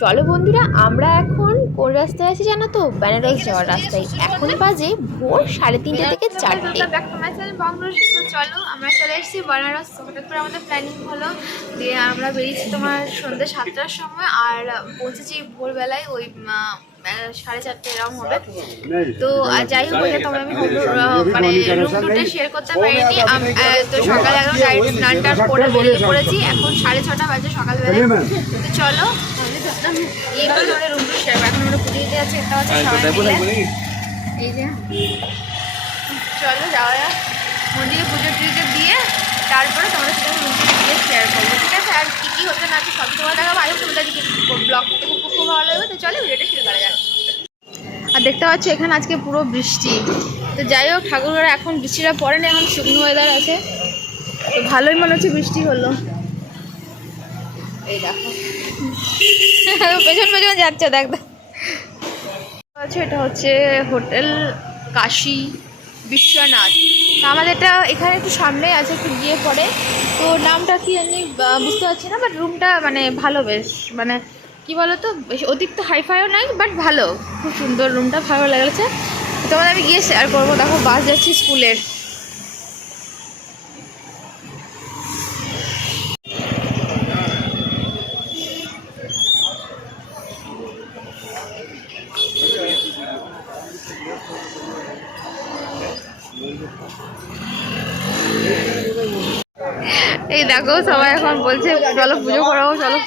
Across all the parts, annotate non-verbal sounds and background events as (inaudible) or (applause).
চলো বন্ধুরা আমরা এখন কোন রাস্তায় আছি জানো তো? বেনারস যাওয়ার রাস্তায়। এখন বাজে ভোর সাড়ে তিনটে থেকে চারটে। চলো আমরা চলে এসেছি বেনারস। হঠাৎ করে আমাদের প্ল্যানিং হলো দিয়ে আমরা বেরিয়েছি তোমার সন্ধ্যে সাতটার সময় আর পৌঁছেছি ভোরবেলায় ওই সাড়ে চারটে এরকম হবে। তো যাই হোক ওইটা তোমরা আমি মানে রুম টুরটা শেয়ার করতে পারিনি। তো সকালে একদম ডাইরেক্ট স্নান টান করে বেরিয়ে পড়েছি। এখন সাড়ে ছটা বাজে সকালবেলায়। তো চলো রুম শেয়ার এখন আমরা হচ্ছে সবাই মিলে এই যে। চলো যাওয়া যাক। মন্দিরে পুজো টুজো দিয়ে তারপরে তোমাদের সাথে আমি রুমটি গিয়ে শেয়ার করব ঠিক আছে? আর কী কী না কি সবই তোমার দেখা আয়ু তোমাদের যদি ব্লগ খুব খুব ভালো লাগবে তো চলো ভিডিওটা শুরু করা যাক। আর দেখতে পাচ্ছ এখানে আজকে পুরো বৃষ্টি। তো যাই হোক ঠাকুরঘরে এখন বৃষ্টিটা পড়ে না এখন শুকনো ওয়েদার আছে। তো ভালোই মনে হচ্ছে বৃষ্টি হলো। এই দেখো। পেছন পেছন যাচ্ছে দেখ আছে এটা হচ্ছে হোটেল কাশি বিশ্বনাথ। তো আমাদের এটা এখানে একটু সামনে আছে একটু গিয়ে পড়ে তো নামটা কি আমি বুঝতে পারছি না বাট রুমটা মানে ভালো বেশ। মানে কি বলো তো বেশ অতিরিক্ত হাইফাইও নাই বাট ভালো। খুব সুন্দর রুমটা ভালো লেগেছে। তোমাদের আমি গিয়ে শেয়ার করব। দেখো বাস যাচ্ছি স্কুলের। এই দেখো সবাই এখন বলছে চলো পুজো করাবো চলো।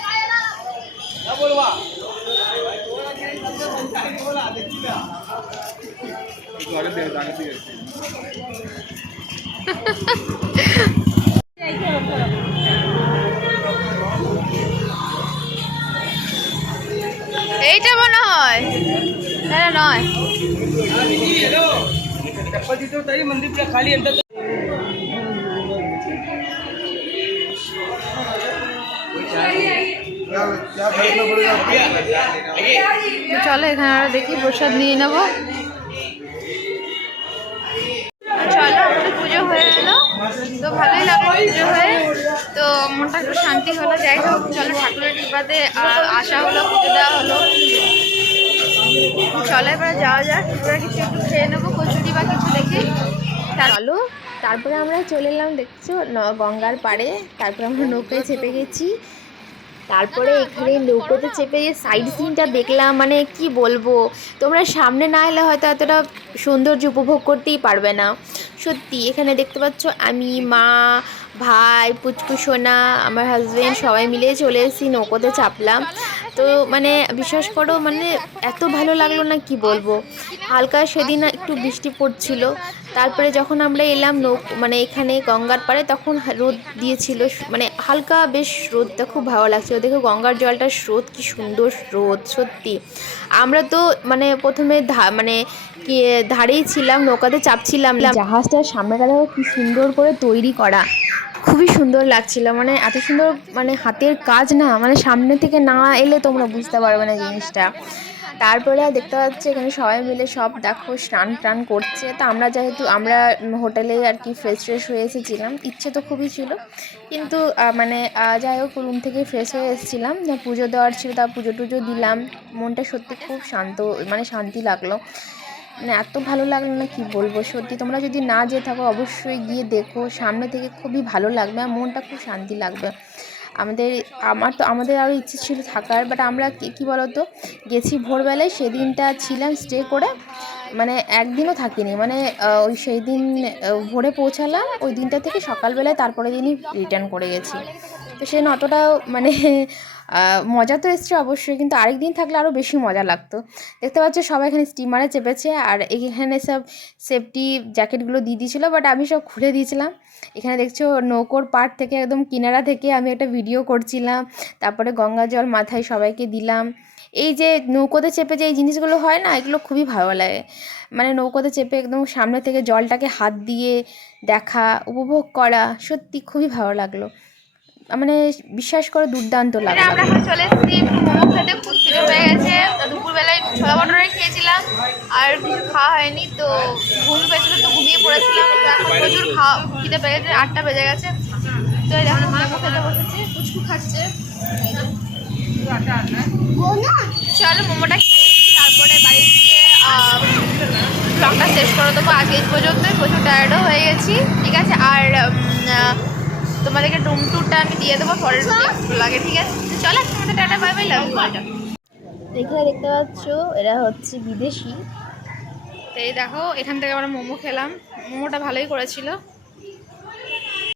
(laughs) নয়। তারা নয়। চলো এখানে আর দেখি, প্রসাদ নিয়ে নেব। চলো, আমাদের পুজো হয়ে এলো তো ভালোই লাগল পুজো হয়ে। তো মনটা একটু শান্তি হলো। যাই হোক, চলো ঠাকুরের কৃপাতে আসা হলো, পুজো দেওয়া হলো। চলো এবার যাওয়া যাক এবার কিছু একটু খেয়ে নেব কচুরি বা কিছু দেখি। চলো তারপরে আমরা চলে এলাম দেখছ? গঙ্গার পাড়ে তারপরে আমরা নৌকায় চেপে গেছি। তারপরে এখানে নৌকোতে চেপে যে সাইড সিনটা দেখলাম মানে কি বলব? তোমরা সামনে না এলে হয়তো এতটা সৌন্দর্য উপভোগ করতেই পারবে না। সত্যি এখানে দেখতে পাচ্ছ আমি মা ভাই পুচকু সোনা আমার হাজবেন্ড সবাই মিলে চলে এসেছি নৌকোতে চাপলাম। তো মানে বিশ্বাস করো মানে এত ভালো লাগল না কি বলব। হালকা সেদিন একটু বৃষ্টি পড়ছিল। তারপরে যখন আমরা এলাম নৌ মানে এখানে গঙ্গার পাড়ে, তখন রোদ দিয়েছিল। মানে হালকা বেশ রোদটা খুব ভালো লাগছিল। দেখো গঙ্গার জলটার স্রোত কি সুন্দর স্রোত, সত্যি। আমরা তো মানে প্রথমে ধা মানে কি ধারেই ছিলাম, নৌকাতে চাপছিলাম। জাহাজটার সামনে দেখো কি সুন্দর করে তৈরি করা। খুবই সুন্দর লাগছিল। মানে এত সুন্দর মানে হাতের কাজ না মানে সামনে থেকে না এলে তোমরা বুঝতে পারবে না জিনিসটা। তারপরে দেখতে পাচ্ছি এখানে সবাই মিলে সব দেখো, স্নান টান করছে। তা আমরা যেহেতু আমরা হোটেলে আর কি ফ্রেশ ফ্রেশ হয়ে এসেছিলাম, ইচ্ছে তো খুবই ছিল। কিন্তু মানে যাই হোক রুম থেকে ফ্রেশ হয়ে এসেছিলাম। পুজো দেওয়ার ছিল তা পুজো টুজো দিলাম। মনটা সত্যি খুব শান্ত মানে শান্তি লাগল। মানে এত ভালো লাগল না কি বলব? সত্যি তোমরা যদি না যেয়ে থাকো, অবশ্যই গিয়ে দেখো। সামনে থেকে খুবই ভালো লাগবে আর মনটা খুব শান্তি লাগবে। আমাদের, আমার তো, আমাদের আরও ইচ্ছে ছিল থাকার বাট আমরা কি, কী বলো তো গেছি ভোরবেলায়, সেদিনটা ছিলাম স্টে করে। মানে একদিনও থাকিনি। মানে ওই সেই দিন ভোরে পৌঁছালাম, ওই দিনটা থেকে সকালবেলায় তারপরে দিনই রিটার্ন করে গেছি। তো সেদিন অতটাও মানে (laughs) মজা তো এসছে অবশ্যই, কিন্তু আরেক দিন থাকলে আরও বেশি মজা লাগতো। দেখতে পাচ্ছ সবাই এখানে স্টিমারে চেপেছে, আর এখানে সব সেফটি জ্যাকেটগুলো দিয়ে দিয়েছিলো বাট আমি সব খুলে দিয়েছিলাম। এখানে দেখছ নৌকোর পাড় থেকে, একদম কিনারা থেকে আমি একটা ভিডিও করছিলাম, তারপরে গঙ্গা জল মাথায় সবাইকে দিলাম। এই যে নৌকোতে চেপে যে এই জিনিসগুলো হয় না, এগুলো খুবই ভালো লাগে। মানে নৌকোতে চেপে একদম সামনে থেকে জলটাকে হাত দিয়ে দেখা, উপভোগ করা, সত্যি খুবই ভালো লাগল। মানে বিশ্বাস করে দুর্দান্ত মানে লাগল। আমরা এখন চলে এসেছি মোমো খেতে খুব খিদে হয়ে গেছে। তো দুপুরবেলায় ছোলা বটরে খেয়েছিলাম আর কিছু খাওয়া হয়নি তো ঘুম পেয়েছিল তো ঘুমিয়ে পড়েছিলাম। তো এখন প্রচুর খাওয়া খিদে পেয়ে গেছে আটটা বেজে গেছে। তো এই এখন মোমো খেতে বসেছে। পুচকু খাচ্ছে। চলো মোমোটা তারপরে বাড়ি গিয়ে ব্লগটা শেষ করে দেবো আজকে এই পর্যন্ত প্রচুর টায়ার্ডও হয়ে গেছি ঠিক আছে? আর তোমাদেরকে রুম টুরটা আমি দিয়ে দেবো পরের লাগে ঠিক আছে? চলো তোমাদের টাটা বাই বাই লাভ এখানে দেখতে পাচ্ছ এরা হচ্ছে বিদেশি। তো এই দেখো এখান থেকে আমরা মোমো খেলাম। মোমোটা ভালোই করেছিল।